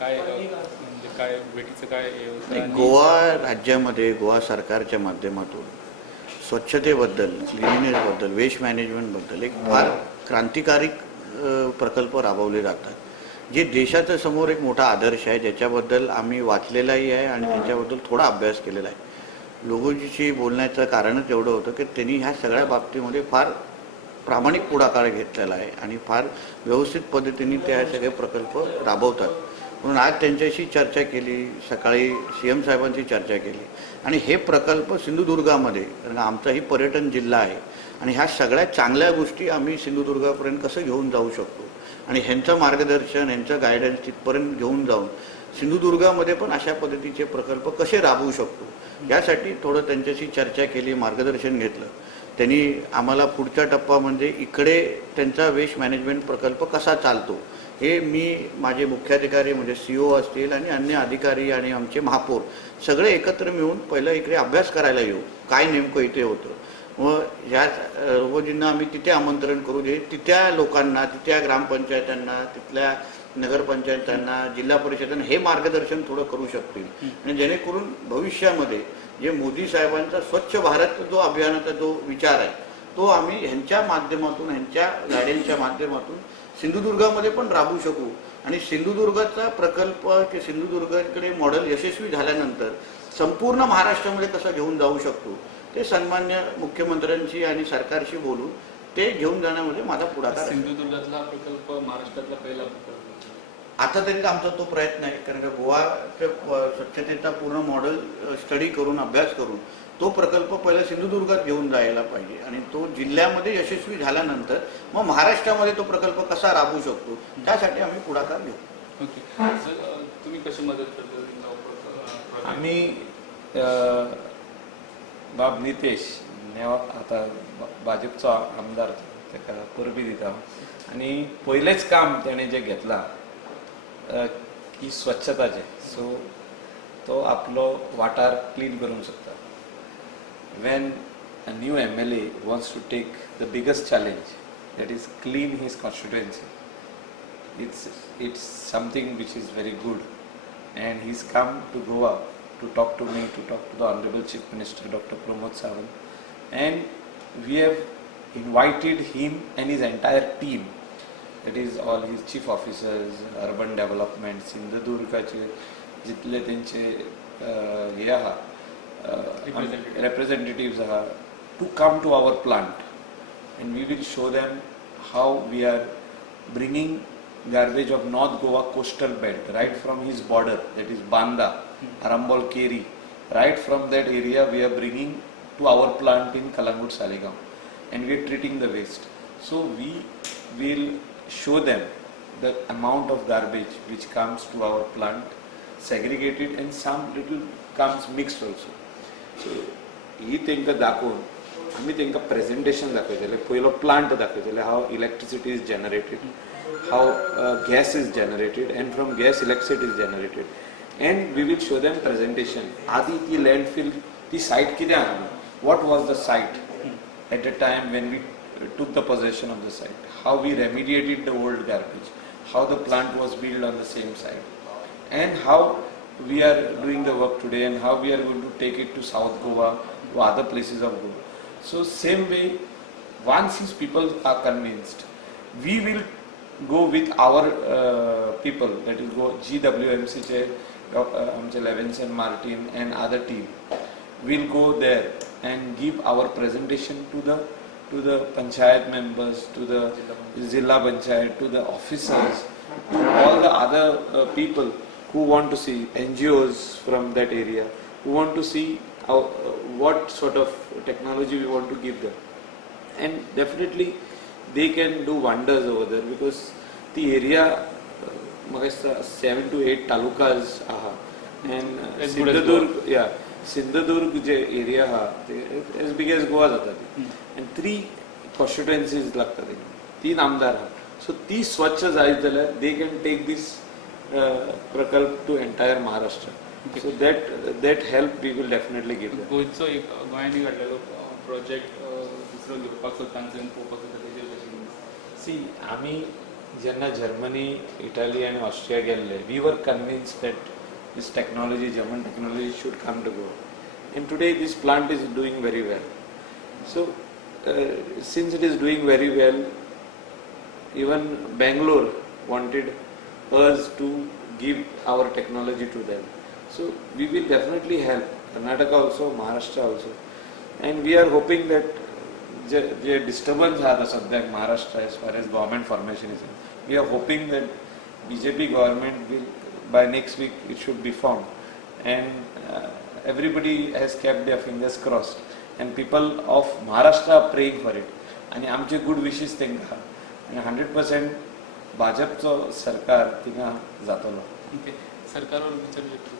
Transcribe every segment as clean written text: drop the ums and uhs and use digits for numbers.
काय म्हणजे काय भेटीचं काय हे होतं आणि गोवा राज्यामध्ये गोवा सरकारच्या माध्यमातून स्वच्छतेबद्दल, क्लिनिनेसबद्दल, वेस्ट मॅनेजमेंटबद्दल एक फार क्रांतिकारी प्रकल्प राबवले जातात, जे देशाच्या समोर एक मोठा आदर्श आहे, ज्याच्याबद्दल आम्ही वाचलेलाही आहे आणि त्याच्याबद्दल थोडा अभ्यास केलेला आहे. लोगोजीशी बोलण्याचं कारणच एवढं होतं की त्यांनी ह्या सगळ्या बाबतीमध्ये फार प्रामाणिक पुढाकार घेतलेला आहे आणि फार व्यवस्थित पद्धतीने त्या सगळे प्रकल्प राबवतात. म्हणून आज त्यांच्याशी चर्चा केली, सकाळी CM साहेबांची चर्चा केली आणि हे प्रकल्प सिंधुदुर्गामध्ये, कारण आमचाही पर्यटन जिल्हा आहे आणि ह्या सगळ्या चांगल्या गोष्टी आम्ही सिंधुदुर्गापर्यंत कसं घेऊन जाऊ शकतो आणि ह्यांचं मार्गदर्शन, ह्यांचं गायडन्स तिथपर्यंत घेऊन जाऊन सिंधुदुर्गामध्ये पण अशा पद्धतीचे प्रकल्प कसे राबवू शकतो, यासाठी थोडं त्यांच्याशी चर्चा केली, मार्गदर्शन घेतलं. त्यांनी आम्हाला पुढचा टप्पा म्हणजे इकडे त्यांचा वेस्ट मॅनेजमेंट प्रकल्प कसा चालतो हे मी, माझे मुख्याधिकारी म्हणजे CO असतील आणि अन्य अधिकारी आणि आमचे महापौर सगळे एकत्र मिळून पहिलं इकडे अभ्यास करायला येऊ, काय नेमकं इथे होतं. व ह्या रोजींना आम्ही तिथे आमंत्रण करू दे, तिथल्या लोकांना, तिथल्या ग्रामपंचायतांना, तिथल्या नगरपंचायतांना, जिल्हा परिषदांना हे मार्गदर्शन थोडं करू शकतील आणि जेणेकरून भविष्यामध्ये जे मोदी साहेबांचा स्वच्छ भारत जो अभियानाचा जो विचार आहे तो आम्ही ह्यांच्या माध्यमातून, ह्यांच्या गाड्यांच्या माध्यमातून सिंधुदुर्गामध्ये पण राबवू शकू आणि सिंधुदुर्गाचा प्रकल्प की सिंधुदुर्गाकडे मॉडेल यशस्वी झाल्यानंतर संपूर्ण महाराष्ट्रामध्ये कसं घेऊन जाऊ शकतो ते सन्मान्य मुख्यमंत्र्यांशी आणि सरकारशी बोलून ते घेऊन जाण्यामध्ये माझा पुढाकार. सिंधुदुर्गातला हा प्रकल्प महाराष्ट्रातला पहिला प्रकल्प आता तरी आमचा तो प्रयत्न आहे, कारण का गोवा स्वच्छतेचा पूर्ण मॉडेल स्टडी करून, अभ्यास करून तो प्रकल्प पहिला सिंधुदुर्गात घेऊन जायला पाहिजे आणि तो जिल्ह्यामध्ये यशस्वी झाल्यानंतर मग महाराष्ट्रामध्ये तो प्रकल्प कसा राबवू शकतो त्यासाठी आम्ही पुढाकार घेऊ. ओके सर, तुम्ही कशी मदत करता? आम्ही बाब नितेश आता भाजपचो आमदार ताका परबी दिता आणि पहिलेच काम त्याने जे घेतला की स्वच्छताचे, सो तो आपलो वाठार क्लीन करूंक शकता. When a new MLA wants to take the biggest challenge, that is clean his constituency, it's something which is very good, and he's come to Goa to talk to me, to talk to the Honorable Chief Minister Dr. Pramod Sawant, and we have invited him and his entire team, that is all his chief officers, urban development, सिंधुदुर्गाचे जितले त्यांचे हे आहा representatives are to come to our plant, and we will show them how we are bringing garbage of North Goa coastal belt right from his border, that is Banda, Arambol, Keri, right from that area we are bringing to our plant in Kalangut, Saligaon, and we are treating the waste. So we will show them the amount of garbage which comes to our plant segregated, and some little comes mixed also. So ही तांकां दाखोवन आमी तांकां presentation दाखयतले. पयलो plant दाखयतले, how electricity is generated, how gas is generated, and from gas electricity is generated, and we will show them presentation. आदी ती लँडफिल ती सायट कितें आसली, what was the site at the time when we took the possession of the site, how we remediated the old garbage, how the plant was build on the same site, and how we are doing the work today, and how we are going to take it to South Goa, to other places of Goa. So same way, once these people are convinced, we will go with our people, that is go GWMC che Dr. Levinson, Martin and other team will go there and give our presentation to the panchayat members, to the Zilla Panchayat, to the officers, to all the other people who want to see, NGOs from that area, who want to see what sort of technology we want to give them. And definitely they can do wonders over there, because the area, 7 to 8 talukas aha, and Sindhudurg je area ha, as big as Goa jata, and 3 constituencies lagta, 3 आमदार ha. So these स्वच्छ जायत जाल्यार they can take this प्रकल्प to entire Maharashtra. Okay. So that help we will definitely give them. गोयचो एक गोंयांनी काडलेलो project दुसरो घेवपाक सोदता आनी पोवपाक सोदता तेजेर कशी? सी आमी जेन्ना जर्मनी इटली आणि ऑस्ट्रिया गेल्ले we were convinced that this technology German technology should come to Goa and today this plant is doing very well. So since it is doing very well, even Bangalore wanted us to give our technology to them. So we will definitely help Karnataka also, Maharashtra also, and we are hoping that the disturbance are the Maharashtra as far as government formation is. We are hoping that BJP government will by next week it should be formed, and everybody has kept their fingers crossed and people of Maharashtra are praying for it आणि आमचे good wishes तेंका आणि 100% भाजपचो सरकार थिंगा जातलो. Okay सरकारवर विचारू शकतो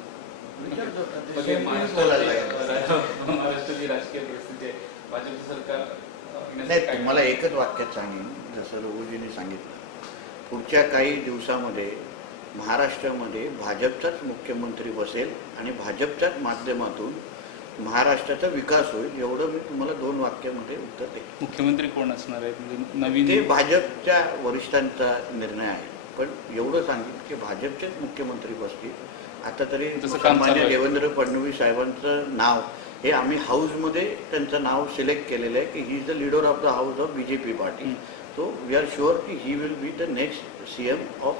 महाराष्ट्राची राजकीय परिस्थिती आहे भाजपचं सरकार नाही तुम्हाला एकच वाक्यात सांगेन जसं रघुजींनी सांगितलं पुढच्या काही दिवसामध्ये महाराष्ट्रामध्ये भाजपचाच मुख्यमंत्री बसेल आणि भाजपच्याच माध्यमातून महाराष्ट्राचा विकास होईल एवढं मी तुम्हाला 2 वाक्यामध्ये उत्तर देईन. मुख्यमंत्री कोण असणार आहे म्हणजे नवीन ते भाजपच्या वरिष्ठांचा निर्णय आहे पण एवढं सांगेन की भाजपचेच मुख्यमंत्री बसतील. आता तरी तसं काम चालू सन्माननीय आहे. देवेंद्र फडणवीस साहेबांचं नाव हे आम्ही हाऊसमध्ये त्यांचं नाव सिलेक्ट केलेलं आहे की he is the leader of the house of BJP party. So we are sure की he will be the next CM of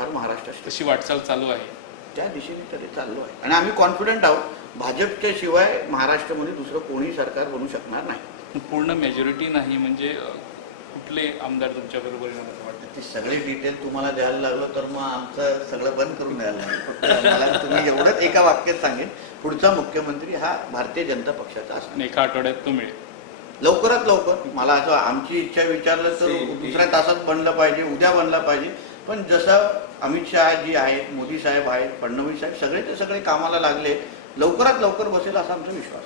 our Maharashtra. तशी वाटचाल चालू आहे त्या दिशेने तरी चाललो आहे आणि आम्ही कॉन्फिडंट आहोत भाजपच्या शिवाय महाराष्ट्रामध्ये दुसरं कोणी सरकार बनू शकणार नाही. पूर्ण मेजॉरिटी नाही म्हणजे कुठले आमदार तुमच्या बरोबर वाटतं ते सगळे डिटेल तुम्हाला द्यायला लागलं तर मग आमचं सगळं बंद करून द्यायला लागेल. फक्त मला तुम्ही एवढंच एका वाक्यात सांगेन पुढचा मुख्यमंत्री हा भारतीय जनता पक्षाचा असणार. एका आठवड्यात तो मिळेल लवकरात लवकर. मला असं आमची इच्छा विचारलं तर दुसऱ्या तासात बनलं पाहिजे उद्या बनला पाहिजे पण जसं अमित शहा जी आहेत मोदी साहेब आहेत फडणवीस साहेब सगळे ते सगळे कामाला लागले लवकरात लवकर बसेल असा आमचा विश्वास.